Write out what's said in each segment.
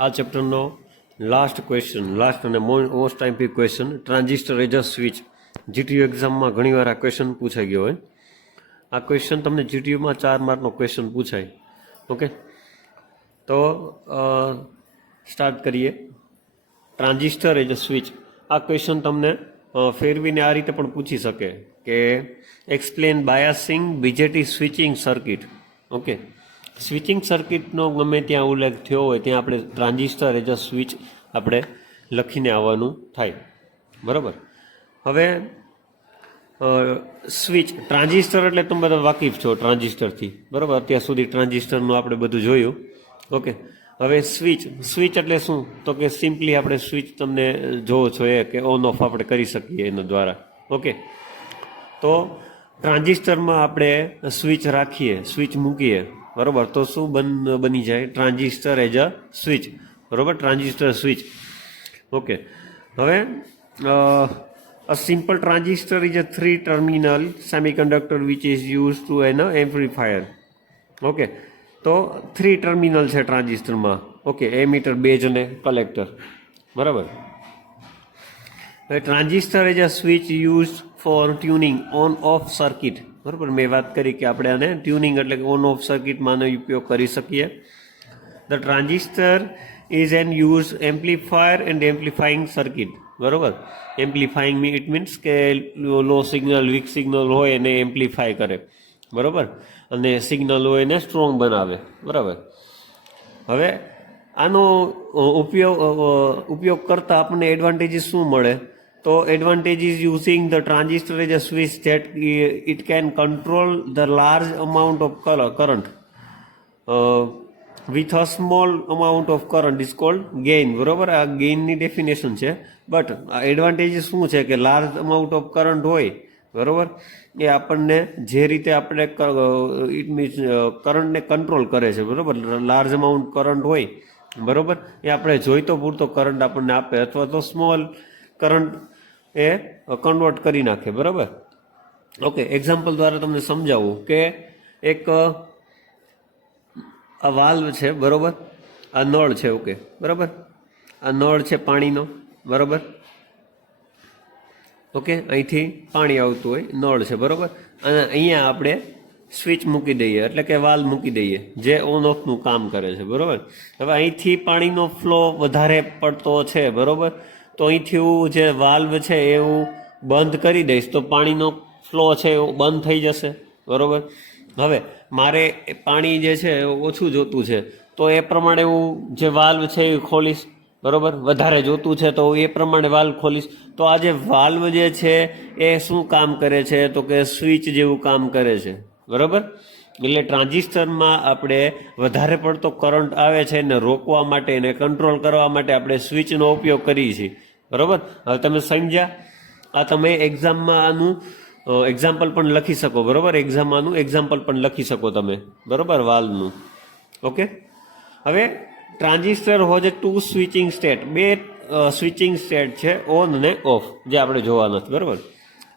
આ ચેપ્ટરનો લાસ્ટ અને most આઈમ્પી question, transistor as a switch. GTU એક્ઝામમાં ઘણીવાર આ ક્વેશ્ચન પૂછાઈ ગયો હોય. આ ક્વેશ્ચન તમને જીટીયુમાં 4 માર્કનો ક્વેશ્ચન પૂછાય. ઓકે, તો સ્ટાર્ટ કરીએ. Transistor as a switch. આ ક્વેશ્ચન તમને ફેરવીને આ રીતે પણ પૂછી શકે કે explain biasing BJT switching circuit. Okay, switching સર્કિટનો ગમે ત્યાં ઉલ્લેખ થયો હોય ત્યાં આપણે ટ્રાન્ઝિસ્ટર એઝ અ સ્વિચ આપણે લખીને આવવાનું થાય. બરાબર. હવે સ્વિચ, ટ્રાન્ઝિસ્ટર એટલે તમે બધા વાકેફ છો ટ્રાન્ઝિસ્ટરથી. બરાબર, અત્યાર સુધી ટ્રાન્ઝિસ્ટરનું આપણે બધું જોયું. ઓકે, હવે સ્વિચ એટલે શું? તો કે સિમ્પલી આપણે સ્વિચ તમને જોવો છો એ કે ઓન ઓફ આપણે કરી શકીએ એના દ્વારા. ઓકે, તો ટ્રાન્ઝિસ્ટરમાં આપણે સ્વિચ રાખીએ, સ્વિચ મૂકીએ, બરાબર, તો શું બની જાય? Transistor as a switch. બરાબર, ટ્રાન્ઝિસ્ટર સ્વિચ. ઓકે, હવે a simple transistor is a 3-terminal semiconductor which is used to an amplifier. Okay, તો 3 ટર્મિનલ છે ટ્રાન્ઝિસ્ટરમાં. ઓકે, એમીટર, બેઝ અને કલેક્ટર. બરાબર. હવે transistor as a switch use for tuning on of circuit. બરાબર, મેં વાત કરી કે આપણે આને ટ્યુનિંગ એટલે કે ઓન ઓફ સર્કિટમાં આનો ઉપયોગ કરી શકીએ. The transistor is an use amplifier and amplifying circuit. બરાબર, એમ્પ્લીફાઈંગ ઇટ મીન્સ કે લો સિગ્નલ, વીક સિગ્નલ હોય એને એમ્પ્લીફાય કરે. બરાબર, અને સિગ્નલ હોય એને સ્ટ્રોંગ બનાવે. બરાબર. હવે આનો ઉપયોગ કરતાં આપણને એડવાન્ટેજીસ શું મળે? તો advantages using the transistor as a switch that it can control the large amount of current with a small amount of current is called gain. બરાબર, આ ગેઇનની ડેફિનેશન છે. બટ એડવાન્ટેજીસ શું છે કે લાર્જ અમાઉન્ટ ઓફ કરંટ હોય, બરાબર, એ આપણને જે રીતે આપણે ઇટ મીન્સ કરંટને કંટ્રોલ કરે છે. બરાબર, લાર્જ અમાઉન્ટ કરંટ હોય, બરાબર, એ આપણે જોઈતો પૂરતો કરંટ આપણને આપે, અથવા તો સ્મોલ કરંટ એ કન્વર્ટ કરી નાખે. બરાબર. ઓકે, એક્ઝામ્પલ દ્વારા તમને સમજાવું કે એક આ વાલ્વ છે, બરાબર, આ નળ છે. ઓકે, બરાબર, આ નળ છે પાણીનો. બરાબર. ઓકે, અહીંથી પાણી આવતું હોય, નળ છે. બરાબર, અને અહીંયા આપણે સ્વિચ મૂકી દઈએ એટલે કે વાલ્વ મૂકી દઈએ જે ઓન ઓફનું કામ કરે છે. બરાબર. હવે અહીંથી પાણીનો ફ્લો વધારે પડતો છે, બરાબર, તો અહીંથી હું જે વાલ્વ છે એ હું બંધ કરી દઈશ તો પાણીનો ફ્લો છે એ બંધ થઈ જશે. બરાબર. હવે મારે પાણી જે છે ઓછું જોતું છે તો એ પ્રમાણે હું જે વાલ્વ છે એ ખોલીશ. બરાબર, વધારે જોતું છે તો એ પ્રમાણે વાલ્વ ખોલીશ. તો આ જે વાલ્વ જે છે એ શું કામ કરે છે? તો કે સ્વિચ જેવું કામ કરે છે. બરાબર, એટલે ટ્રાન્ઝિસ્ટરમાં આપણે વધારે પડતો કરંટ આવે છે એને રોકવા માટે, એને કંટ્રોલ કરવા માટે આપણે સ્વિચનો ઉપયોગ કરીએ છીએ. બરાબર, હવે તમે સમજ્યા? આ તમે એક્ઝામમાં આનું એક્ઝામ્પલ પણ લખી શકો. બરાબર, એક્ઝામમાંનું એક્ઝામ્પલ પણ લખી શકો તમે. બરાબર, વાલ્વનું. ઓકે, હવે ટ્રાન્ઝિસ્ટર હોઝ એ 2 સ્વિચિંગ સ્ટેટ. 2 સ્વિચિંગ સ્ટેટ છે, ઓન અને ઓફ, જે આપણે જોવા નથી. બરાબર.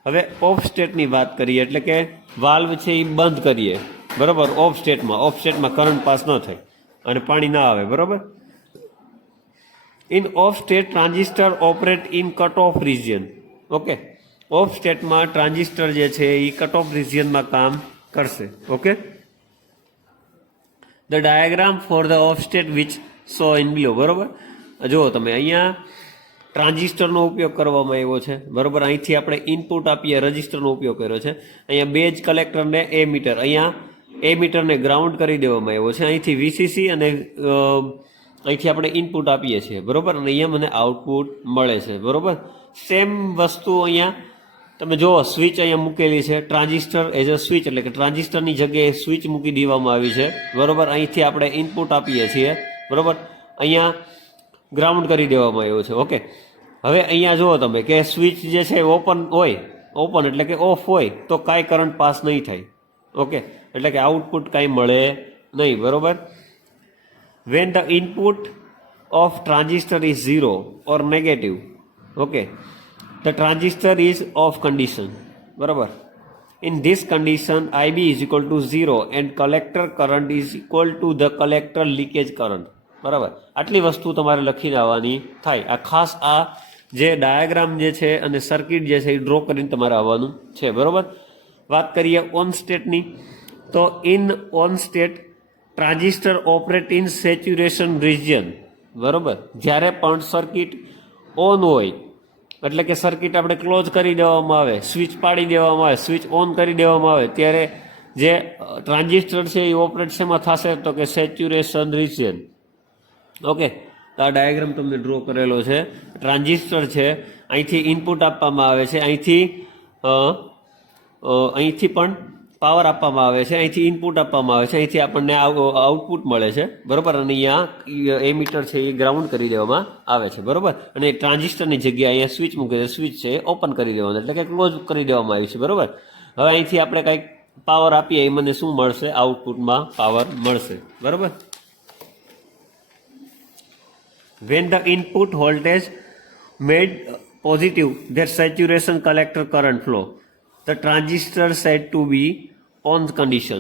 હવે ઓફ સ્ટેટની વાત કરીએ એટલે કે વાલ્વ છે એ બંધ કરીએ. બરાબર, ઓફ સ્ટેટમાં કરંટ પાસ ન થાય અને પાણી ના આવે. બરાબર. In off state transistor operate in cut off region. Okay, off સ્ટેટમાં ટ્રાન્ઝિસ્ટર જે છે એ કટ ઓફ રિજિયનમાં કામ કરશે. Okay, the diagram for the off state which show in below. બરાબર, જુઓ તમે અહીંયા ટ્રાન્ઝિસ્ટરનો ઉપયોગ કરવામાં આવ્યો છે. બરાબર, અહીંથી આપણે ઇનપુટ આપીએ, રજિસ્ટરનો ઉપયોગ કર્યો છે. અહીંયા બેઝ, કલેક્ટરને એ મીટર, અહીંયા એ મીટરને ગ્રાઉન્ડ કરી દેવામાં આવ્યો છે. અહીંથી વીસીસી અને અહીંથી આપણે ઇનપુટ આપીએ છીએ. બરાબર, અને અહીંયા મને આઉટપુટ મળે છે. બરાબર, સેમ વસ્તુ અહીંયા તમે જુઓ, સ્વિચ અહીંયા મૂકેલી છે. ટ્રાન્ઝિસ્ટર એઝ અ સ્વિચ એટલે કે ટ્રાન્ઝિસ્ટરની જગ્યાએ સ્વિચ મૂકી દેવામાં આવી છે. બરાબર, અહીંથી આપણે ઇનપુટ આપીએ છીએ. બરાબર, અહીંયા ગ્રાઉન્ડ કરી દેવામાં આવ્યો છે. ઓકે, હવે અહીંયા જુઓ તમે કે સ્વિચ જે છે ઓપન હોય, ઓપન એટલે કે ઓફ હોય તો કાંઈ કરંટ પાસ નહીં થાય. ઓકે, એટલે કે આઉટપુટ કાંઈ મળે નહીં. બરાબર. When the input of transistor is 0 or negative, okay, the transistor is off condition. બરાબર. In this condition IB is equal to 0 and collector current is equal to the collector leakage current. બરાબર, આટલી વસ્તુ તમારે લખીને આવવાની થાય. આ ખાસ આ જે ડાયાગ્રામ જે છે અને સર્કિટ જે છે એ ડ્રો કરીને તમારે આવવાનું છે. બરાબર, વાત કરીએ ઓન સ્ટેટની, તો in on state transistor operate in saturation region. બરાબર, જ્યારે પણ સર્કિટ ઓન હોય એટલે કે સર્કિટ આપણે ક્લોઝ કરી દેવામાં આવે, સ્વિચ પાડી દેવામાં આવે, સ્વિચ ઓન કરી દેવામાં આવે, ત્યારે જે ટ્રાન્ઝિસ્ટર છે એ ઓપરેટ શેમાં થશે તો કે સેચ્યુરેશન રિજિયન. ઓકે, તો આ ડાયાગ્રામ તમને ડ્રો કરેલો છે. ટ્રાન્ઝિસ્ટર છે, અહીંથી ઇનપુટ આપવામાં આવે છે, અહીંથી પણ પાવર આપવામાં આવે છે, અહીંથી ઇનપુટ આપવામાં આવે છે, અહીંથી આપણને આઉટપુટ મળે છે. બરાબર, અને અહીંયા એમીટર છે એ ગ્રાઉન્ડ કરી દેવામાં આવે છે. બરાબર, અને ટ્રાન્ઝિસ્ટરની જગ્યાએ અહીંયા સ્વિચ મૂકે છે, સ્વિચ છે એ ઓપન કરી દેવાનું એટલે કે ક્લોઝ કરી દેવામાં આવી છે. બરાબર, હવે અહીંથી આપણે કંઈક પાવર આપીએ એ મને શું મળશે? આઉટપુટમાં પાવર મળશે. બરાબર, when the input voltage made positive, their saturation collector current flow, the transistor said to be on condition.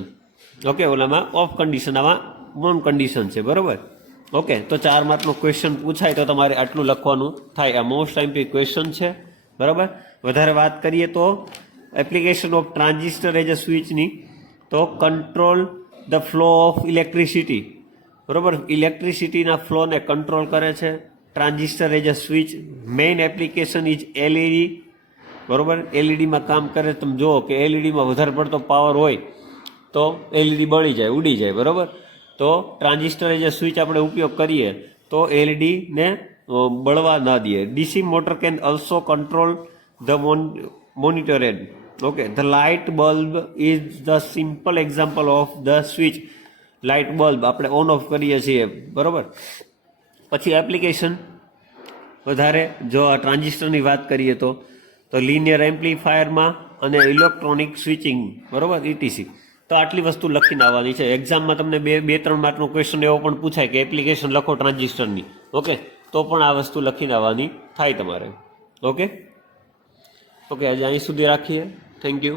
Okay, ઓલામાં ઓફ કન્ડિશન, આમાં ઓન કન્ડિશન છે. બરાબર, ઓકે, તો 4 માર્કનો ક્વેશ્ચન પૂછાય તો તમારે આટલું લખવાનું થાય. આ મોસ્ટ ટાઈમ ક્વેશ્ચન છે. બરાબર, વધારે વાત કરીએ તો application of transistor as a સ્વિચની, તો control the flow of electricity. બરાબર, ઇલેક્ટ્રિસિટીના ફ્લોને કંટ્રોલ કરે છે transistor as a switch. Main application is LED. બરાબર, એલઈડીમાં કામ કરે. તમે જુઓ કે એલઈડીમાં વધારે પડતો પાવર હોય તો એલઈડી બળી જાય, ઉડી જાય. બરાબર, તો ટ્રાન્ઝિસ્ટર એઝ અ સ્વિચ આપણે ઉપયોગ કરીએ તો એલઈડીને બળવા ના દે. DC motor can also control the monitored. Okay, the light bulb is the simple example of the switch. Light bulb આપણે ઓન ઓફ કરીએ છીએ. બરાબર, પછી એપ્લિકેશન વધારે જો આ ટ્રાન્ઝિસ્ટરની વાત કરીએ તો લિનિયર એમ્પ્લીફાયરમાં અને ઇલેક્ટ્રોનિક સ્વિચિંગ. બરાબર, ઇટીસી. તો આટલી વસ્તુ લખીને આવવાની છે. એક્ઝામમાં તમને 2-3 માર્કનો ક્વેશ્ચન એવો પણ પૂછાય કે એપ્લિકેશન લખો ટ્રાન્ઝિસ્ટરની. ઓકે, તો પણ આ વસ્તુ લખીને આવવાની થાય તમારે. ઓકે, આજે અહીં સુધી રાખીએ. Thank you.